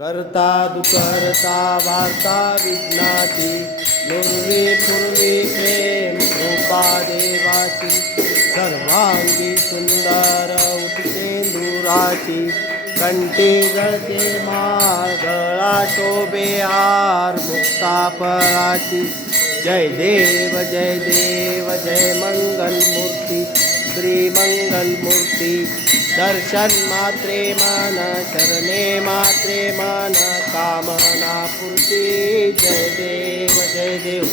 करता दुकरता वार्ता विघ्नाची नुर्वी पूर्वी प्रेम कृपा देवाची सर्वांगी सुंदर उठतेंदुराची कंठी गळते माळ गळा शोभे हार मुक्ता पराची जय देव जय मंगल मूर्ती श्री मंगल मूर्ती दर्शन मात्रे मन शरणे मात्रे मन कामना पूर्ती जय देव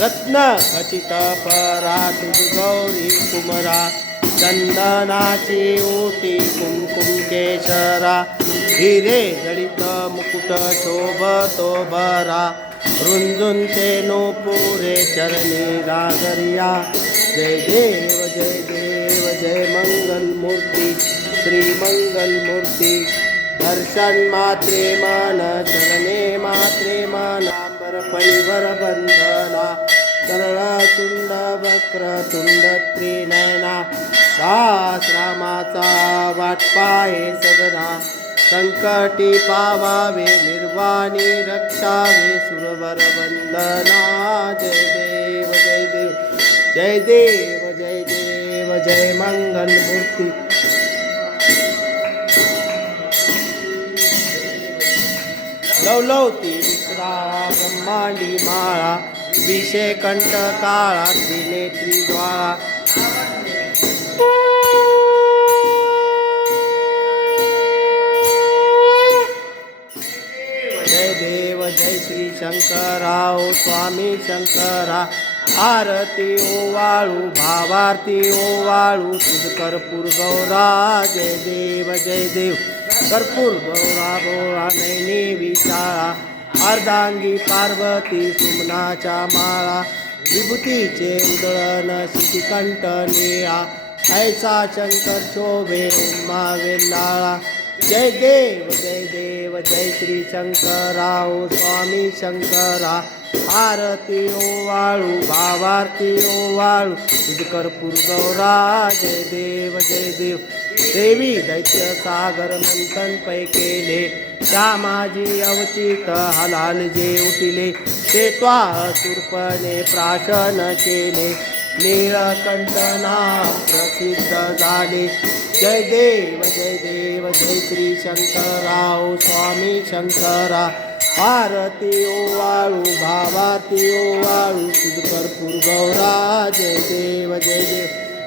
रत्न खचित परा तुझ गौरी कुमरा चंदनाची ओटी कुमकुम केशरा हिरे जडित मुकुट शोभतो बरा रुंजुंचे नूपुरे चरणी रागरिया जय देव जय मंगल मूर्ती श्री मंगल मूर्ती दर्शन मात्रे मन चरणे मात्रे मन अंबर परिवर बंधना सरळ तुंड वक्र तुंड त्रिनयना दास रामाचा वाटपाहे सदना संकटी पावावे निर्वाणी रक्षावे सुरवर वंदना जय देव जय मंगल मूर्ती लवलवती विक्रा ब्रह्मांडी माळा विषे कंठ काळा त्रिनेत्री ज्वाळा जय देव जय श्री शंकराओ स्वामी शंकरा आरती ओवाळू भावारती ओवाळू तुझ कर्पूर गौरा जय देव कर्पूर गौरा बोळा नैनी विशाळा अर्धांगी पार्वती सुमनाच्या माळा विभूतीचे उदळण शितिकंठ निळा ऐसा शंकर शोभे उन्मा वेल्लाळा जय देव जय श्री शंकराओ स्वामी शंकरा आरती ओवाळू भावारती ओवाळू तुझ कर्पूर गौरा जय देव देवी दैत्य सागर मंथन पै केले त्या माझी अवचित हलाल जे उठिले ते त्वा सुरपणे प्राशन केले नीळकंठ नाम प्रसिद्ध झाले जय देव जय श्री शंकराओ स्वामी शंकरा आरती ओवाळू भावारती ओवाळू तुझ कर्पूर गौरा जय देव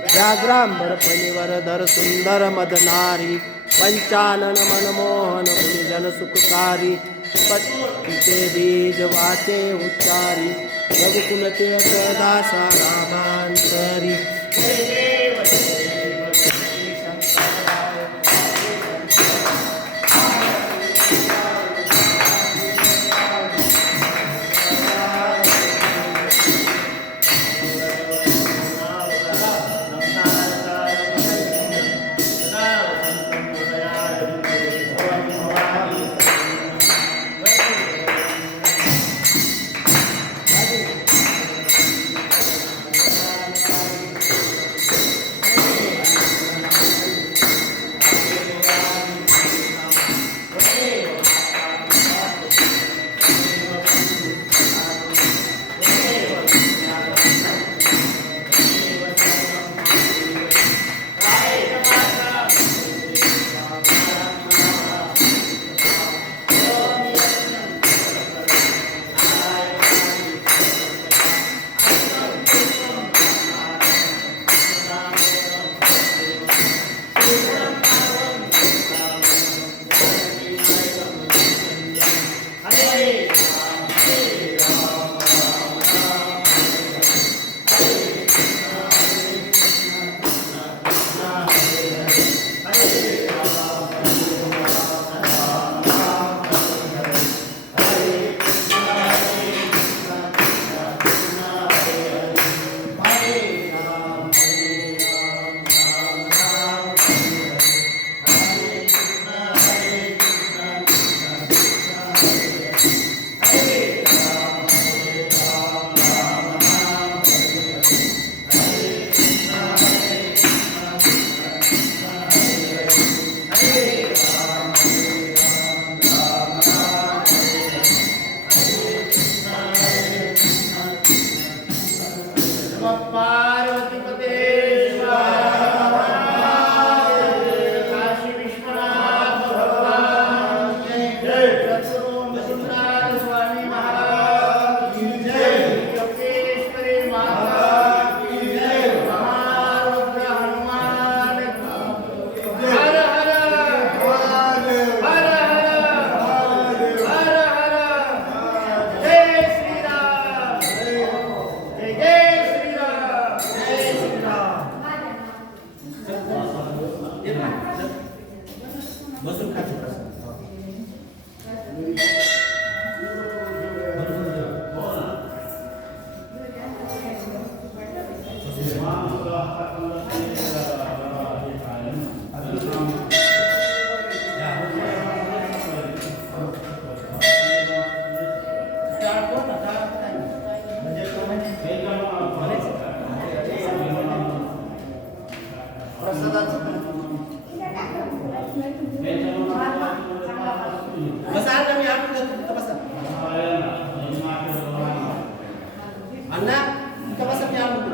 व्याघ्रांबर फणीवरधर सुंदर मदनारी पंचानन मनमोहन मुनिजन सुखकारी पत्तीचे बीज वाचे उच्चारी रघुकुल तिलक दासा रामांतरी पार्वती पते शिव हर महादेव काशी विश्वनाथ भगवान की जय सद्गुरु मधुसूदन स्वामी महाराज की जय योगेश्वरी माता की जय महारुद्र हनुमान की जय हर हर महादेव हर हर हर हर जय श्री राम जय जय श्री राम जय श्री राम बसून खायचं प्रश्न बसा आता मी आपण तिथं बसा अण्णा तिथं बसा मी आपण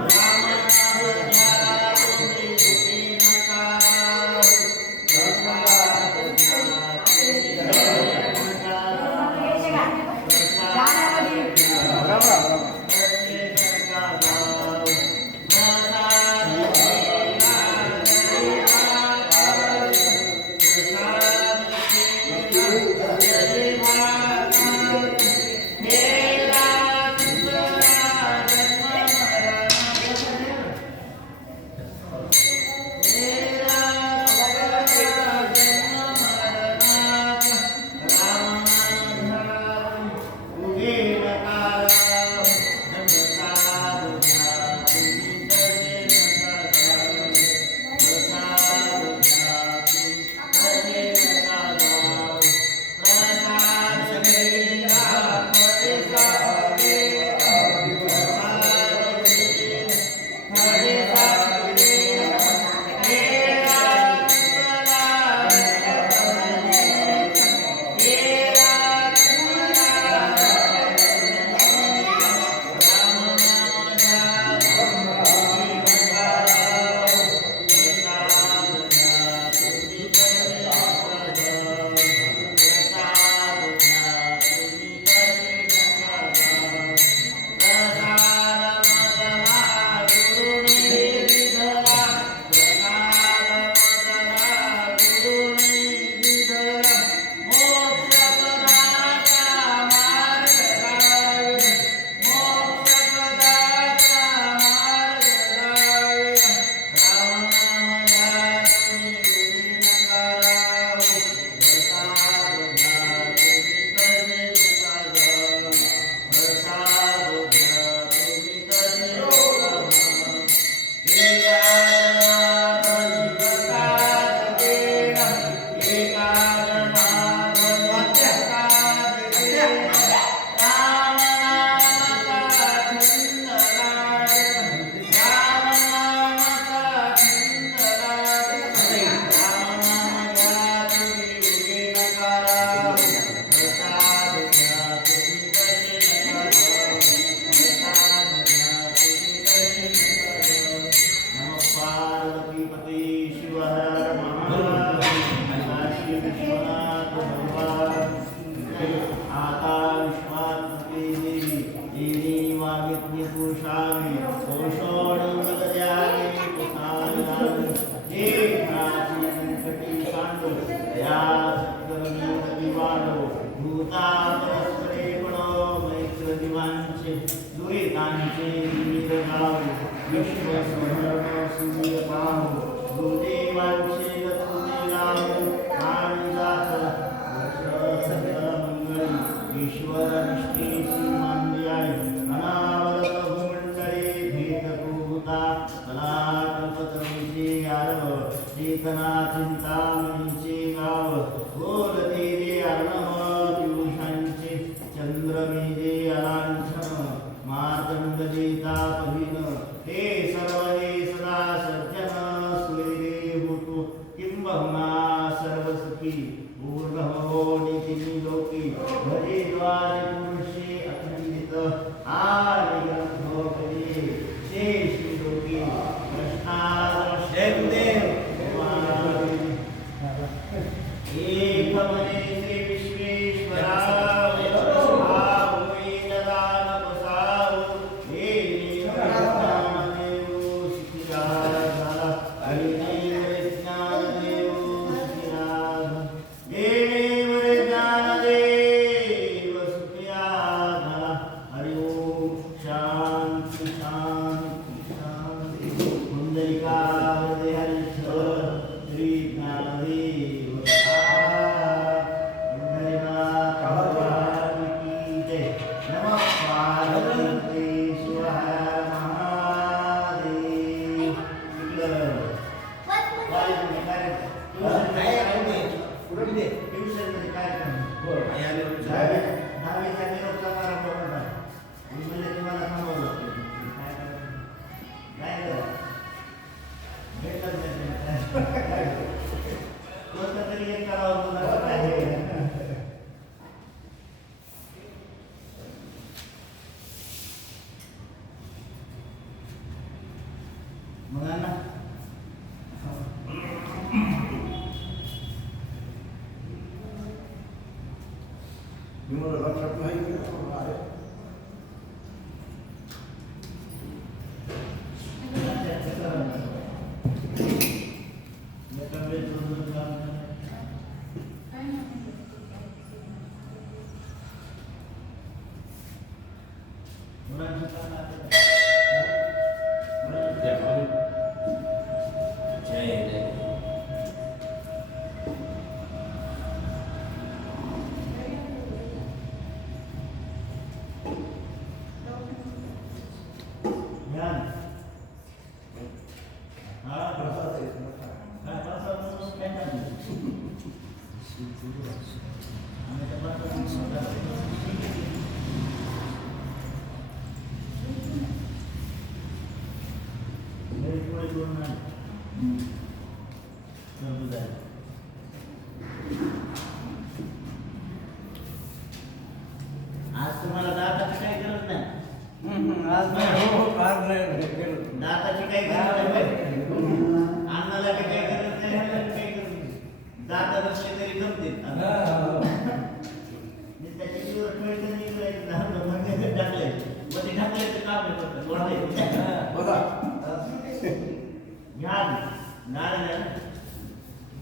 आर्य भोगले शेष जय गुरुदेव एक मने श्री विश्वेश्वरा आज तुम्हाला दाताची काही गरज नाही. दाताची काही गरज नाही. अन्नाला काही गरज नाही, ह्याला काही गरज नाही. दात नसले तरी जमतील. त्याची जीवर मिळतं नाही टाकले मध्ये टाकल्याचं काम आहे फक्त बघा घ्या गाडी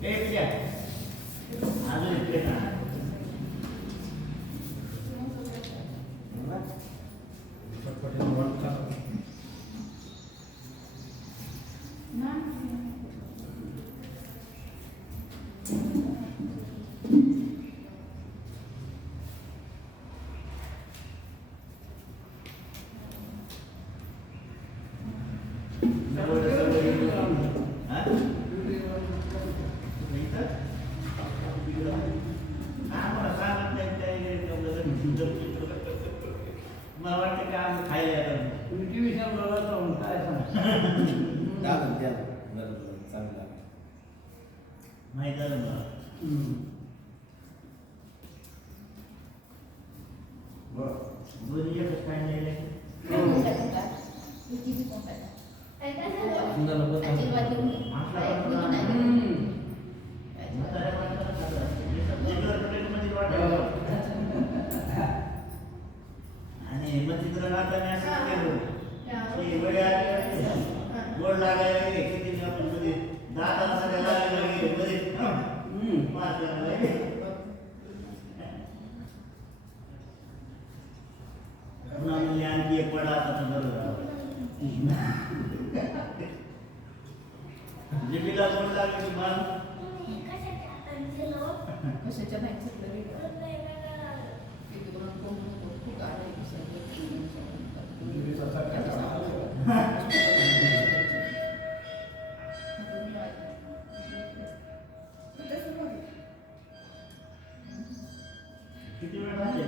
द्या एक द्या अजून एक द्या. मला वाटतं का आम्ही खायला माहित झालं मला. दोन्ही एकच काय नाही आणि मग तिकडं राहताना असं केलं गोड लागायला गेले किती आपण मध्ये दाताला सगळ्या लागायला गेले मध्ये पुन्हा म्हणजे आणखी एक पडा आता बरोबर जिबीला गोड लागली की मान कशाच्या बाहेर किती वेळ राहते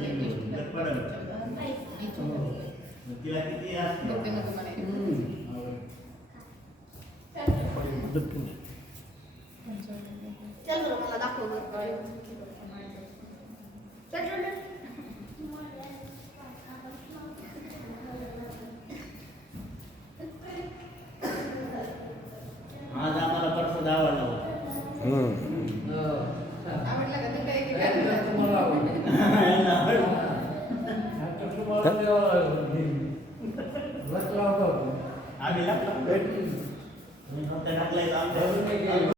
तिला किती असते चल बरं मला दाखव आवडला होता. हम्म. आवडला का? ते काय तुम्हाला आवडलं.